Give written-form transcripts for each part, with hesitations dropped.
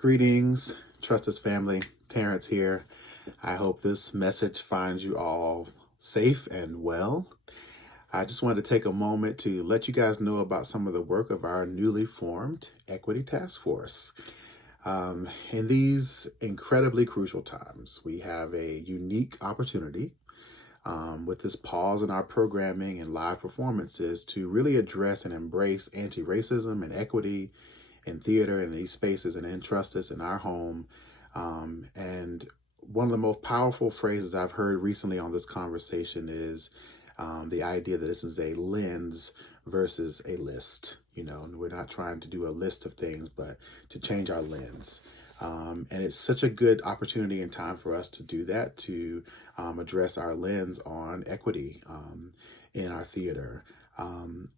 Greetings, Trustus family. Terrance here. I hope this message finds you all safe and well. I just wanted to take a moment to let you guys know about some of the work of our newly formed Equity Task Force. In these incredibly crucial times, we have a unique opportunity with this pause in our programming and live performances to really address and embrace anti-racism and equity in theater, in these spaces, and in Trustus, in our home. And one of the most powerful phrases I've heard recently on this conversation is the idea that this is a lens versus a list. You know, and we're not trying to do a list of things, but to change our lens. And it's such a good opportunity and time for us to do that, to address our lens on equity in our theater.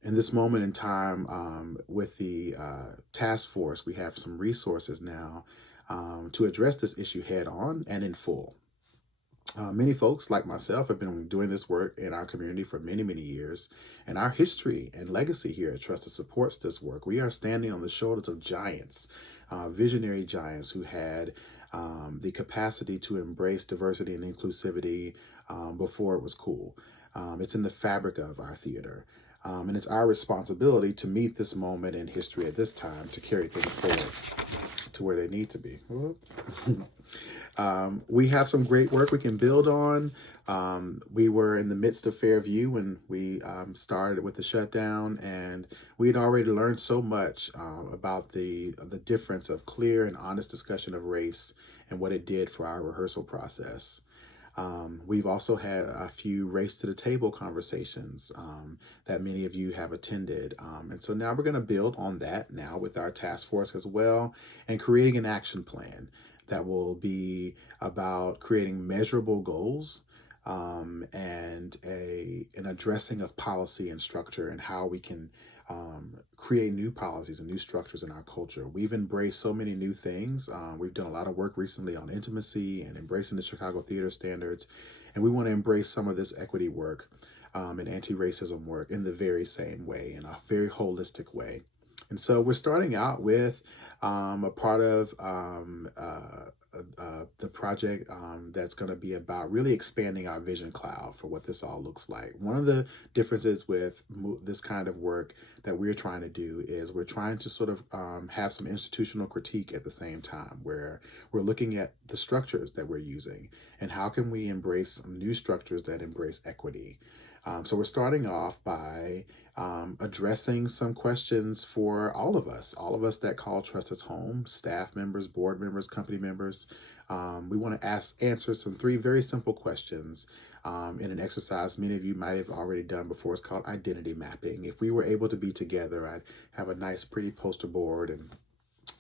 In this moment in time, with the task force, we have some resources now to address this issue head on and in full. Many folks like myself have been doing this work in our community for many, many years, and our history and legacy here at Trustus supports this work. We are standing on the shoulders of giants, visionary giants who had the capacity to embrace diversity and inclusivity before it was cool. It's in the fabric of our theater. And it's our responsibility to meet this moment in history at this time to carry things forward to where they need to be. We have some great work we can build on. We were in the midst of Fairview when we started with the shutdown, and we had already learned so much about the difference of clear and honest discussion of race and what it did for our rehearsal process. We've also had a few race to the table conversations that many of you have attended. And so now we're going to build on that now with our task force as well, and creating an action plan that will be about creating measurable goals and an addressing of policy and structure and how we can create new policies and new structures in our culture. We've embraced so many new things. We've done a lot of work recently on intimacy and embracing the Chicago theater standards. And we want to embrace some of this equity work and anti-racism work in the very same way, in a very holistic way. And so we're starting out with a part of the project that's going to be about really expanding our vision cloud for what this all looks like. One of the differences with this kind of work that we're trying to do is we're trying to sort of have some institutional critique at the same time, where we're looking at the structures that we're using and how can we embrace some new structures that embrace equity. So we're starting off by addressing some questions for all of us that call Trustus home, staff members, board members, company members. We want to answer some 3 very simple questions in an exercise many of you might have already done before. It's called identity mapping. If we were able to be together, I'd have a nice pretty poster board and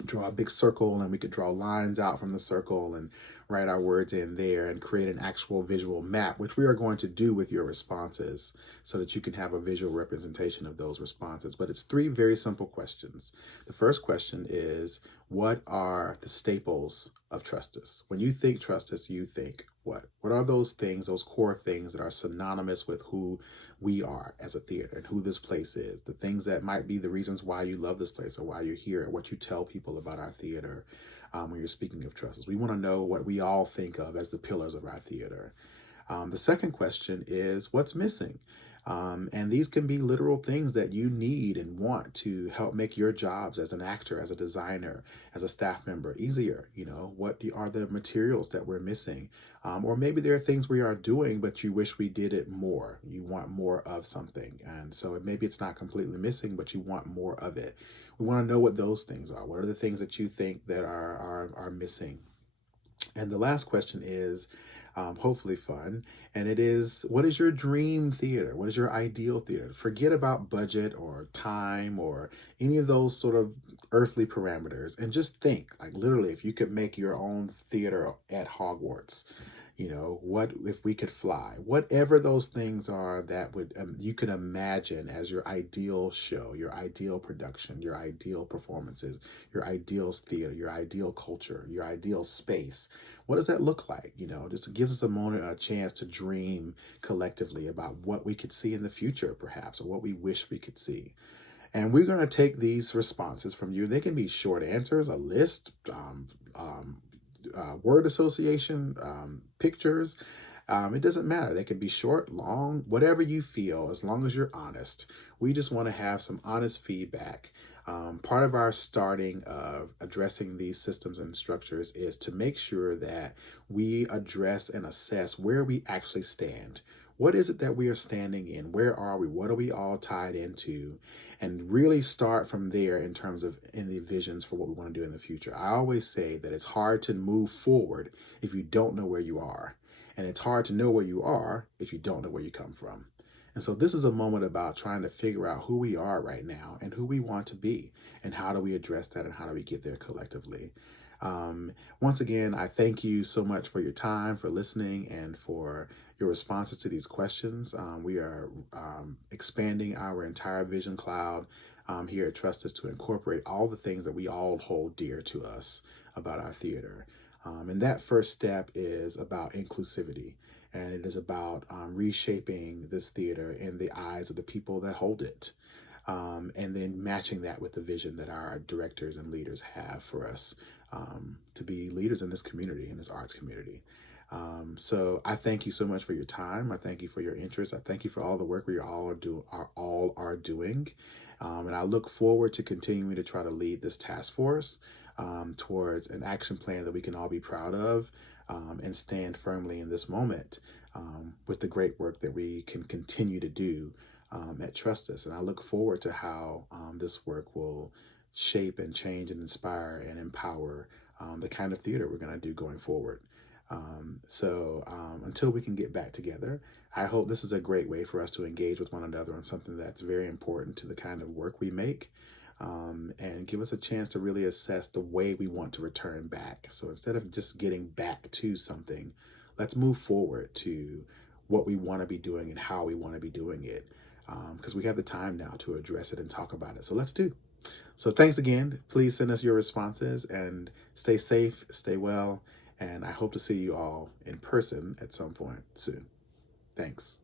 draw a big circle, and we could draw lines out from the circle and write our words in there and create an actual visual map, which we are going to do with your responses so that you can have a visual representation of those responses. But it's 3 very simple questions. The first question is, what are the staples of Trustus? When you think Trustus, you think what? What are those things, those core things that are synonymous with who we are as a theater and who this place is? The things that might be the reasons why you love this place or why you're here, what you tell people about our theater when you're speaking of Trustus. We want to know what we all think of as the pillars of our theater. The second question is, what's missing? And these can be literal things that you need and want to help make your jobs as an actor, as a designer, as a staff member easier. You know, what are the materials that we're missing? Or maybe there are things we are doing, but you wish we did it more. You want more of something. And so maybe it's not completely missing, but you want more of it. We want to know what those things are. What are the things that you think that are missing? And the last question is hopefully fun. And it is, what is your dream theater? What is your ideal theater? Forget about budget or time or any of those sort of earthly parameters, and just think, like, literally, if you could make your own theater at Hogwarts, you know, what if we could fly? Whatever those things are that would you could imagine as your ideal show, your ideal production, your ideal performances, your ideal theater, your ideal culture, your ideal space. What does that look like? You know, just gives us a moment, a chance to dream collectively about what we could see in the future, perhaps, or what we wish we could see. And we're going to take these responses from you. They can be short answers, a list, word association, pictures. It doesn't matter. They can be short, long, whatever you feel, as long as you're honest. We just want to have some honest feedback. Part of our starting of addressing these systems and structures is to make sure that we address and assess where we actually stand. What is it that we are standing in? Where are we? What are we all tied into? And really start from there in terms of in the visions for what we want to do in the future. I always say that it's hard to move forward if you don't know where you are. And it's hard to know where you are if you don't know where you come from. And so this is a moment about trying to figure out who we are right now and who we want to be and how do we address that and how do we get there collectively. Once again, I thank you so much for your time, for listening, and for your responses to these questions. We are expanding our entire vision cloud here at Trustus to incorporate all the things that we all hold dear to us about our theater. And that first step is about inclusivity. And it is about reshaping this theater in the eyes of the people that hold it. And then matching that with the vision that our directors and leaders have for us to be leaders in this community, in this arts community. So I thank you so much for your time. I thank you for your interest. I thank you for all the work we all are doing. And I look forward to continuing to try to lead this task force towards an action plan that we can all be proud of and stand firmly in this moment with the great work that we can continue to do at Trustus. And I look forward to how this work will shape and change and inspire and empower the kind of theater we're going to do going forward. So until we can get back together, I hope this is a great way for us to engage with one another on something that's very important to the kind of work we make. And give us a chance to really assess the way we want to return back. So instead of just getting back to something, let's move forward to what we want to be doing and how we want to be doing it. Because we have the time now to address it and talk about it. So let's do. So thanks again. Please send us your responses and stay safe, stay well. And I hope to see you all in person at some point soon. Thanks.